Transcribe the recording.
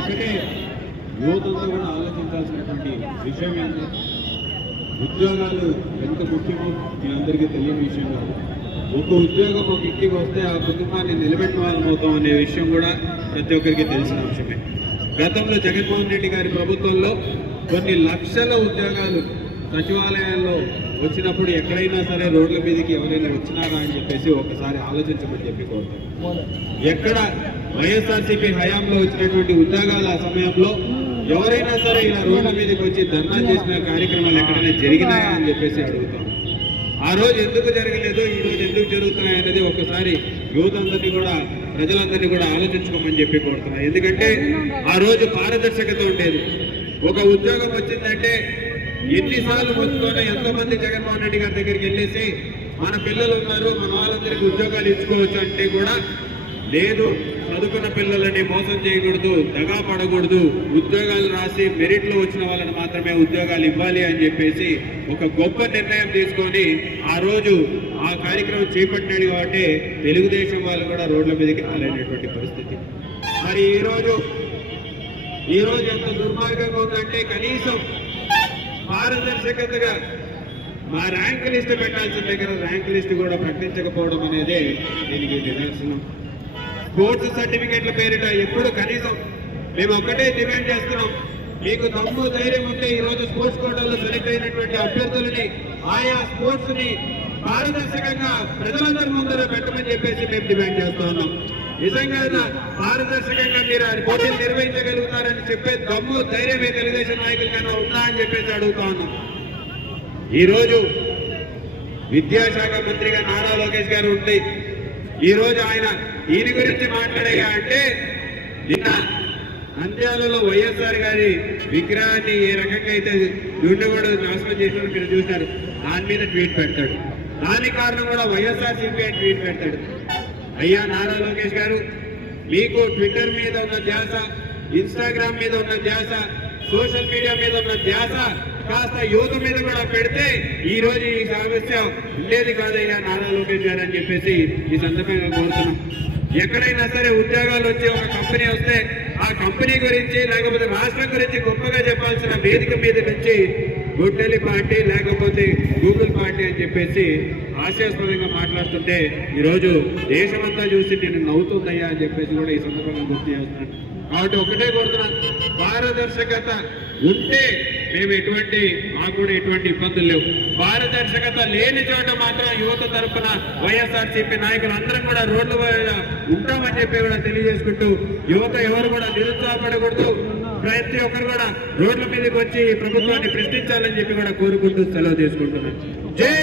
ఒకటే యువతంతా కూడా ఆలోచించాల్సినటువంటి విషయం ఏంటి, ఉద్యోగాలు ఎంత ముఖ్యమో మీ అందరికీ తెలియని విషయం కాదు. ఒక ఉద్యోగం ఒక ఇంటికి వస్తే ఆ కుటుంబాన్ని నిలబెట్టిన వాళ్ళం అవుతాం అనే విషయం కూడా ప్రతి ఒక్కరికి తెలిసిన అంశమే. గతంలో జగన్మోహన్ రెడ్డి గారి ప్రభుత్వంలో కొన్ని లక్షల ఉద్యోగాలు సచివాలయాల్లో వచ్చినప్పుడు ఎక్కడైనా సరే రోడ్ల మీదకి ఎవరైనా వచ్చినారా అని చెప్పేసి ఒకసారి ఆలోచించమని చెప్పి కోరుతాను. ఎక్కడ వైఎస్ఆర్సీపీ హయాంలో వచ్చినటువంటి ఉద్యోగాల సమయంలో ఎవరైనా సరే ఇలా రోడ్ల మీదకి వచ్చి ధర్నా చేసిన కార్యక్రమాలు ఎక్కడైనా జరిగినాయా అని చెప్పేసి అడుగుతాం. ఆ రోజు ఎందుకు జరగలేదు, ఈ రోజు ఎందుకు జరుగుతున్నాయి అనేది ఒకసారి యువత అందరినీ కూడా ప్రజలందరినీ కూడా ఆలోచించుకోమని చెప్పి కోరుతున్నాను. ఎందుకంటే ఆ రోజు పారదర్శకత ఉండేది. ఒక ఉద్యోగం వచ్చిందంటే ఎన్నిసార్లు వచ్చుకోనో ఎంతోమంది జగన్మోహన్ రెడ్డి గారి దగ్గరికి వెళ్ళేసి మన పిల్లలు ఉన్నారు, మన వాళ్ళందరికీ ఉద్యోగాలు ఇచ్చుకోవచ్చు అంటే కూడా లేదు, చదువుకున్న పిల్లలని మోసం చేయకూడదు, దగా పడకూడదు, ఉద్యోగాలు రాసి మెరిట్లో వచ్చిన వాళ్ళని మాత్రమే ఉద్యోగాలు ఇవ్వాలి అని చెప్పేసి ఒక గొప్ప నిర్ణయం తీసుకొని ఆ రోజు ఆ కార్యక్రమం చేపట్టినాడు. కాబట్టి తెలుగుదేశం వాళ్ళు కూడా రోడ్ల మీదకి రాలేనటువంటి పరిస్థితి. మరి ఈరోజు ఎంత దుర్మార్గంగా ఉందంటే కనీసం పారదర్శకతగా మా ర్యాంక్ లిస్ట్ పెట్టాల్సిన దగ్గర ర్యాంక్ లిస్ట్ కూడా ప్రకటించకపోవడం అనేదే దీనికి నిదర్శనం. స్పోర్ట్స్ సర్టిఫికేట్ల పేరిట ఎప్పుడు కనీసం మేము ఒక్కటే డిమాండ్ చేస్తున్నాం, మీకు దమ్ము ధైర్యం ఉంటే ఈరోజు స్పోర్ట్స్ కోటాలో సెలెక్ట్ అయినటువంటి అభ్యర్థులని ఆయా స్పోర్ట్స్ ని పారదర్శకంగా ప్రజలందరి ముందర పెట్టమని చెప్పేసి మేము డిమాండ్ చేస్తూ ఉన్నాం. నిజంగా పారదర్శకంగా మీరు ఆయన పోటీలు నిర్వహించగలుగుతారని చెప్పే దమ్ము ధైర్యమే తెలుగుదేశం నాయకులకైనా ఉందా అని చెప్పేసి అడుగుతా ఉన్నాం. ఈరోజు విద్యాశాఖ మంత్రిగా నారా లోకేష్ గారు ఉండి ఈరోజు ఈయన గురించి మాట్లాడేగా అంటే నిన్న నంద్యాలలో వైఎస్ఆర్ గారి విగ్రహాన్ని ఏ రకంగా అయితే దుండగూడ నాశనం చేసినట్టు మీరు చూశారు, దాని మీద ట్వీట్ పెడతాడు. దానికి కారణం కూడా వైఎస్ఆర్సీపీ ట్వీట్ పెడతాడు. అయ్యా నారా లోకేష్ గారు, మీకు ట్విట్టర్ మీద ఉన్న ధ్యాస, ఇన్స్టాగ్రామ్ మీద ఉన్న ధ్యాస, సోషల్ మీడియా మీద ఉన్న ధ్యాస కాస్త యువత మీద కూడా పెడితే ఈ రోజు ఈ సమస్య ఉండేది కాదయ్యా నారా లోకేష్ గారు అని చెప్పేసి ఈ సందర్భంగా కోరుతున్నాం. ఎక్కడైనా సరే ఉద్యోగాలు వచ్చి ఒక కంపెనీ వస్తే ఆ కంపెనీ గురించి లేకపోతే రాష్ట్రం గురించి గొప్పగా చెప్పాల్సిన వేదిక మీద నుంచి గొడ్డలి పార్టీ లేకపోతే గూగుల్ పార్టీ అని చెప్పేసి హాస్యాస్పదంగా మాట్లాడుతుంటే ఈరోజు దేశమంతా చూసి నేను నవ్వుతుందయ్యా అని చెప్పేసి కూడా ఈ సందర్భంగా గుర్తు చేస్తున్నాను. కాబట్టి ఒకటే కోరుతున్నాను, పారదర్శకత ఉంటే మాకు కూడా ఎటువంటి ఇబ్బందులు లేవు. పారదర్శకత లేని చోట మాత్రం యువత తరఫున వైఎస్ఆర్సీపీ నాయకులు అందరం కూడా రోడ్ల మీద ఉంటామని చెప్పి కూడా తెలియజేసుకుంటూ యువత ఎవరు కూడా నిరుత్సాహపడకూడదు, ప్రతి ఒక్కరు కూడా రోడ్ల మీదకి వచ్చి ప్రభుత్వాన్ని ప్రశ్నించాలని చెప్పి కూడా కోరుకుంటూ సెలవు తీసుకుంటున్నాను. జై